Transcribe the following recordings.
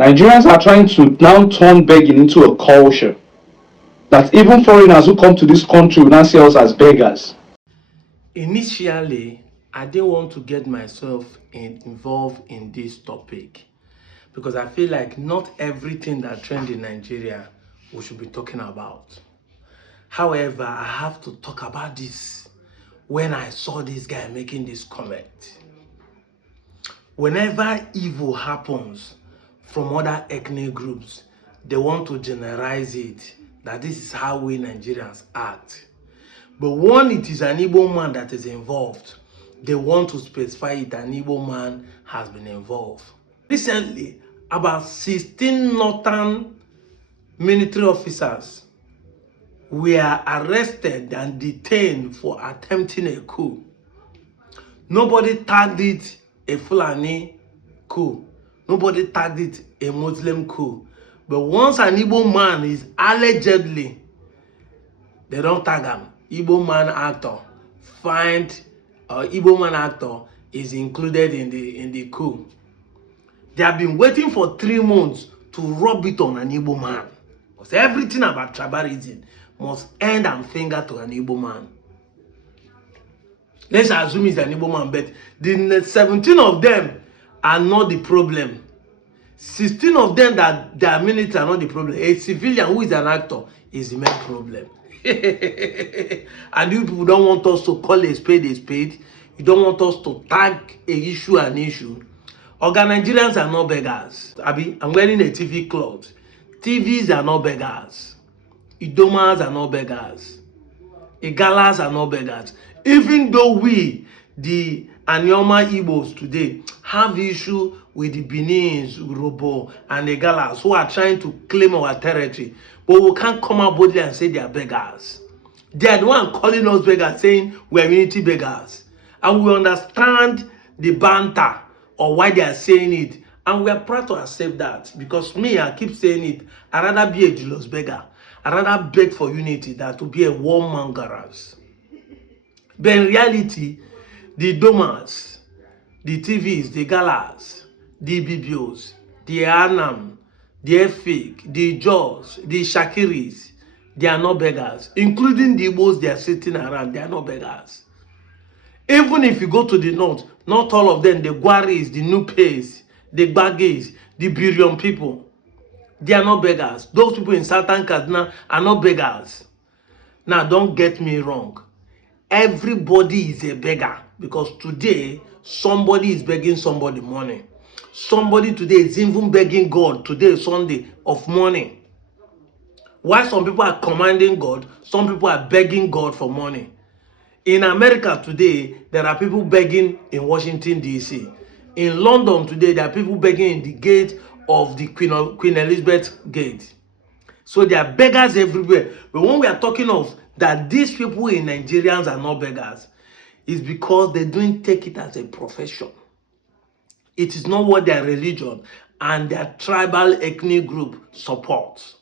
Nigerians are trying to now turn begging into a culture. That even foreigners who come to this country will now see us as beggars. Initially, I didn't want to get myself involved in this topic because I feel like not everything that trends in Nigeria we should be talking about. However, I have to talk about this when I saw this guy making this comment. Whenever evil happens from other ethnic groups, they want to generalize it, that this is how we Nigerians act. But when it is an Igbo man that is involved, they want to specify it an Igbo man has been involved. Recently, about 16 northern military officers were arrested and detained for attempting a coup. Nobody tagged it a Fulani coup. Nobody tagged it a Muslim coup. But once an Igbo man is allegedly, they don't tag him. Igbo man actor, Igbo man actor is included in the coup. They have been waiting for 3 months to rub it on an Igbo man. Because everything about tribalism must end and finger to an Igbo man. Let's assume he's an Igbo man, but the 17 of them are not the problem. 16 of them that they are military are not the problem. A civilian who is an actor is the main problem. And you people don't want us to call a spade a spade. You don't want us to tag a issue an issue. Nigerians are not beggars. I'm wearing a TV cloth. TVs are not beggars. Idomas are not beggars. Igalas are not beggars. Even though we, the Anyoma Igbos today, have issue with the Benins, Urobo, and the Galas who are trying to claim our territory, but we can't come out boldly and say they are beggars. They are the one calling us beggars, saying we are unity beggars. And we understand the banter or why they are saying it. And we are proud to accept that. Because me, I keep saying it, I'd rather be a jealous beggar. I'd rather beg for unity than to be a warmongerers. But in reality, the Domas, the TVs, the Galas, the BBOs, the Anam, the Efik, the Jaws, the Shakiris, they are not beggars. Including the Igbos they are sitting around, they are not beggars. Even if you go to the north, not all of them, the Gwaris, the Nupes, the Baggies, the Birion people, they are not beggars. Those people in Southern Kaduna are not beggars. Now, don't get me wrong. Everybody is a beggar because today, somebody is begging somebody money. Somebody today is even begging God today, Sunday, of money. While some people are commanding God, some people are begging God for money. In America today, there are people begging in Washington, D.C. In London today, there are people begging in the gate of the Queen Elizabeth Gate. So there are beggars everywhere. But when we are talking of that these people in Nigerians are not beggars, it's because they don't take it as a profession. It is not what their religion and their tribal ethnic group supports.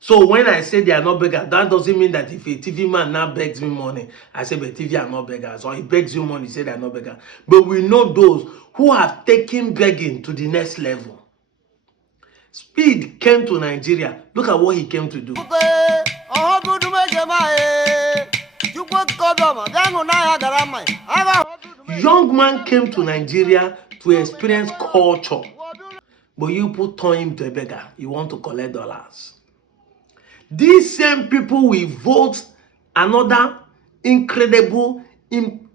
So when I say they are not beggars, that doesn't mean that if a TV man now begs me money, I say, but TV are not beggars. Or he begs you money, say they are not beggars. But we know those who have taken begging to the next level. Speed came to Nigeria. Look at what he came to do. Young man came to Nigeria to experience culture. But you put turn him to a beggar. You want to collect dollars. These same people will vote another incredible,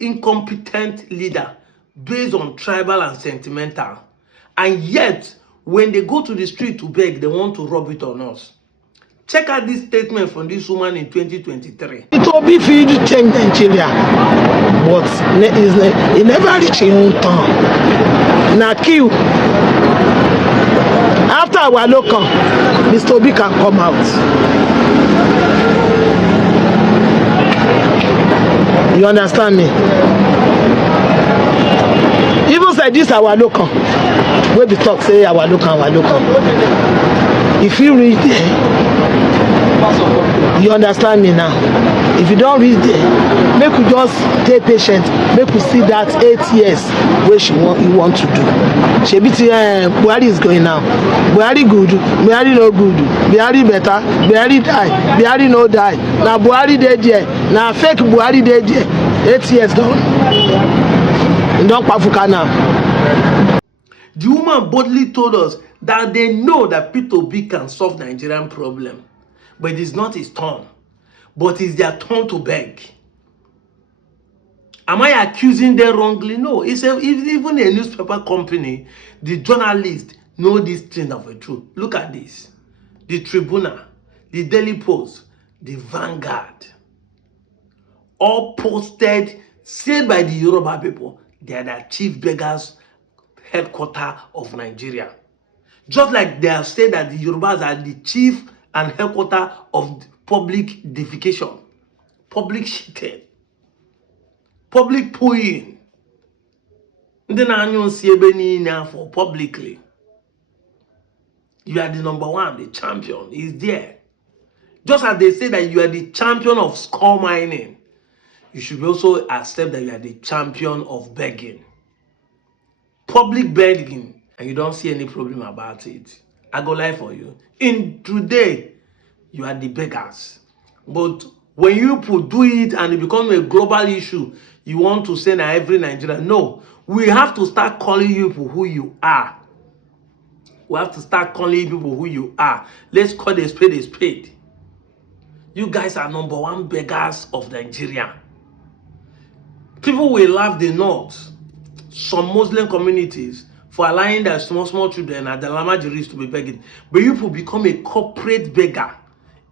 incompetent leader based on tribal and sentimental. And yet, when they go to the street to beg, they want to rub it on us. Check out this statement from this woman in 2023. It will be for you to change Nigeria, but it never reach your own turn. Now, kill. After our local, Mr. Obi can come out. You understand me? Even say this our local. We be talk say our local. If you read there, you understand me now. If you don't reach there, make we just stay patient, make we see that 8 years wey you want to do. Shebi ti Buhari is going now. Buhari good, Buhari no good, Buhari better, Buhari die, Buhari no die. Na Buhari dey there, na fake Buhari dey there. 8 years don pafuka now. The woman boldly told us that they know that P2B can solve Nigerian problem, but it is not his turn, but it's their turn to beg. Am I accusing them wrongly? No. Even a newspaper company, the journalists know this thing of a truth. Look at this. The Tribunal, the Daily Post, the Vanguard, all posted, said by the Yoruba people, they are the chief beggars headquarters of Nigeria. Just like they have said that the Yorubas are the chief and headquarters of public defecation, public shitting, public pooing. Ndị na-anyụ nsị ebe niile afọ publicly. You are the number one, the champion is there. Just as they say that you are the champion of skull mining, you should also accept that you are the champion of begging. Public begging, and you don't see any problem about it. I go lie for you. In today, you are the beggars. But when you do it and it becomes a global issue, you want to say that every Nigerian. No, we have to start calling you people who you are. We have to start calling you people who you are. Let's call a spade a spade. You guys are number one beggars of Nigeria. People will laugh the North, some Muslim communities, for allowing their small children at the Lamajiris to be begging. But you will become a corporate beggar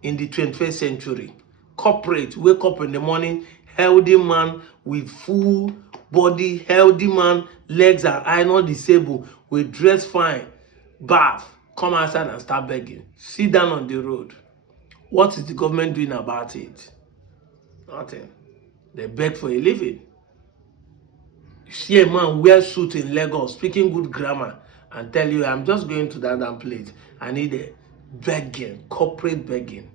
in the 21st century. Corporate, wake up in the morning, healthy man with full body, healthy man, legs and eye not disabled, will dress fine, bath, come outside and start begging. Sit down on the road. What is the government doing about it? Nothing. They beg for a living. You see a man wear suit in Lagos, speaking good grammar, and tell you, I'm just going to that place. I need a begging, corporate begging.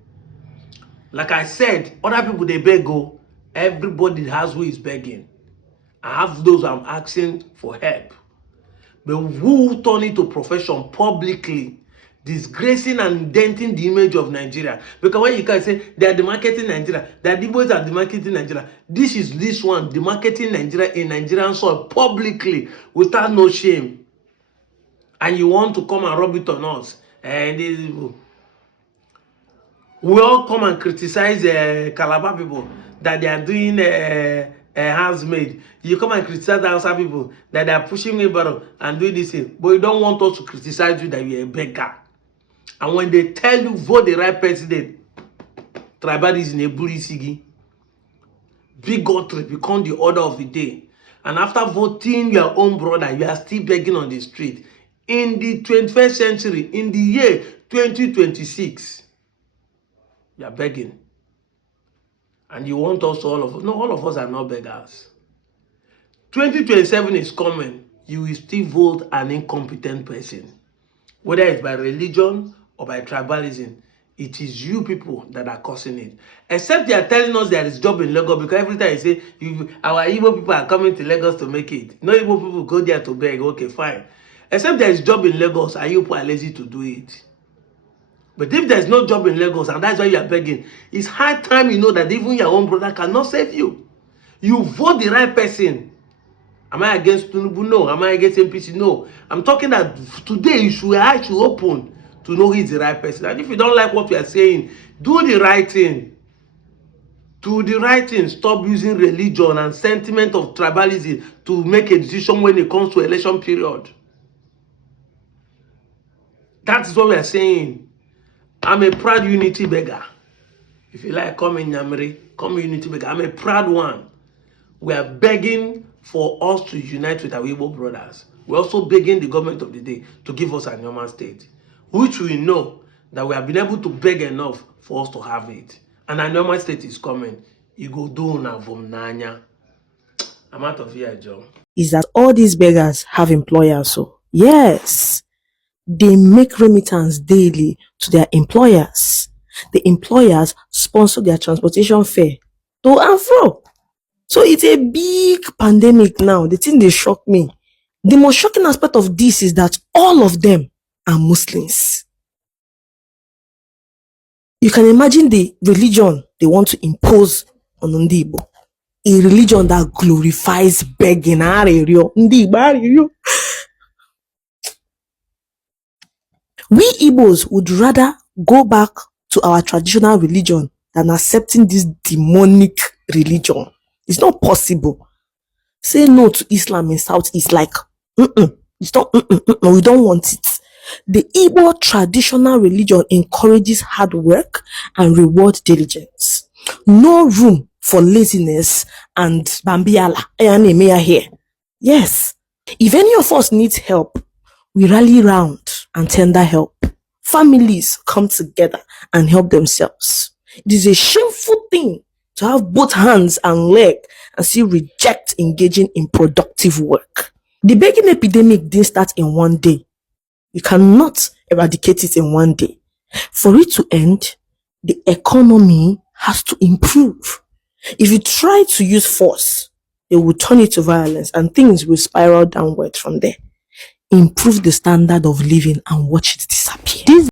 Like I said, other people, they beg, go. Everybody has who is begging. I have those I'm asking for help. But who turn it to profession publicly, disgracing and denting the image of Nigeria? Because when you can say they are the marketing Nigeria, that the boys are the marketing Nigeria, this one, the marketing Nigeria in Nigerian soil publicly without no shame. And you want to come and rub it on us. And we all come and criticize Calabar people that they are doing housemaid. You come and criticize the Hausa people that they are pushing me bottle and doing this thing. But you don't want us to criticize you that you're a beggar. And when they tell you vote the right president, tribalism a bully sigi. Bigotry become the order of the day. And after voting your own brother, you are still begging on the street. In the 21st century, in the year 2026, you are begging. And you want us, all of us. No, all of us are not beggars. 2027 is coming. You will still vote an incompetent person. Whether it's by religion or by tribalism, it is you people that are causing it. Except they are telling us there is job in Lagos, because every time you say, our Igbo people are coming to Lagos to make it. No Igbo people go there to beg. Okay, fine. Except there is job in Lagos and you people are lazy to do it. But if there's no job in Lagos and that's why you are begging, it's high time you know that even your own brother cannot save you. You vote the right person. Am I against Tinubu? No. Am I against NPC? No. I'm talking that today you should actually open to know who is the right person. And if you don't like what we are saying, do the right thing. Do the right thing. Stop using religion and sentiment of tribalism to make a decision when it comes to election period. That is what we are saying. I'm a proud unity beggar. If you like, come in Nyamiri, come unity beggar. I'm a proud one. We are begging for us to unite with our Igbo brothers. We're also begging the government of the day to give us a normal state, which we know that we have been able to beg enough for us to have it. And a normal state is coming. You go do na vomnanya. I'm out of here, Joe. Is that all these beggars have employers? So yes, they make remittance daily to their employers. The employers sponsor their transportation fare. to and fro. So it's a big pandemic now. The thing they shock me. The most shocking aspect of this is that all of them are Muslims. You can imagine the religion they want to impose on Ndi Igbo. A religion that glorifies begging. We Igbos would rather go back to our traditional religion than accepting this demonic religion. It's not possible. Say no to Islam in Southeast, like, it's not, we don't want it. The Igbo traditional religion encourages hard work and reward diligence. No room for laziness and bambiala. Here. Yes. If any of us needs help, we rally round and tender help. Families come together and help themselves. It is a shameful thing to have both hands and leg and still reject engaging in productive work. The begging epidemic didn't start in one day. You cannot eradicate it in one day. For it to end, the economy has to improve. If you try to use force, they will turn it to violence and things will spiral downward from there. Improve the standard of living and watch it disappear.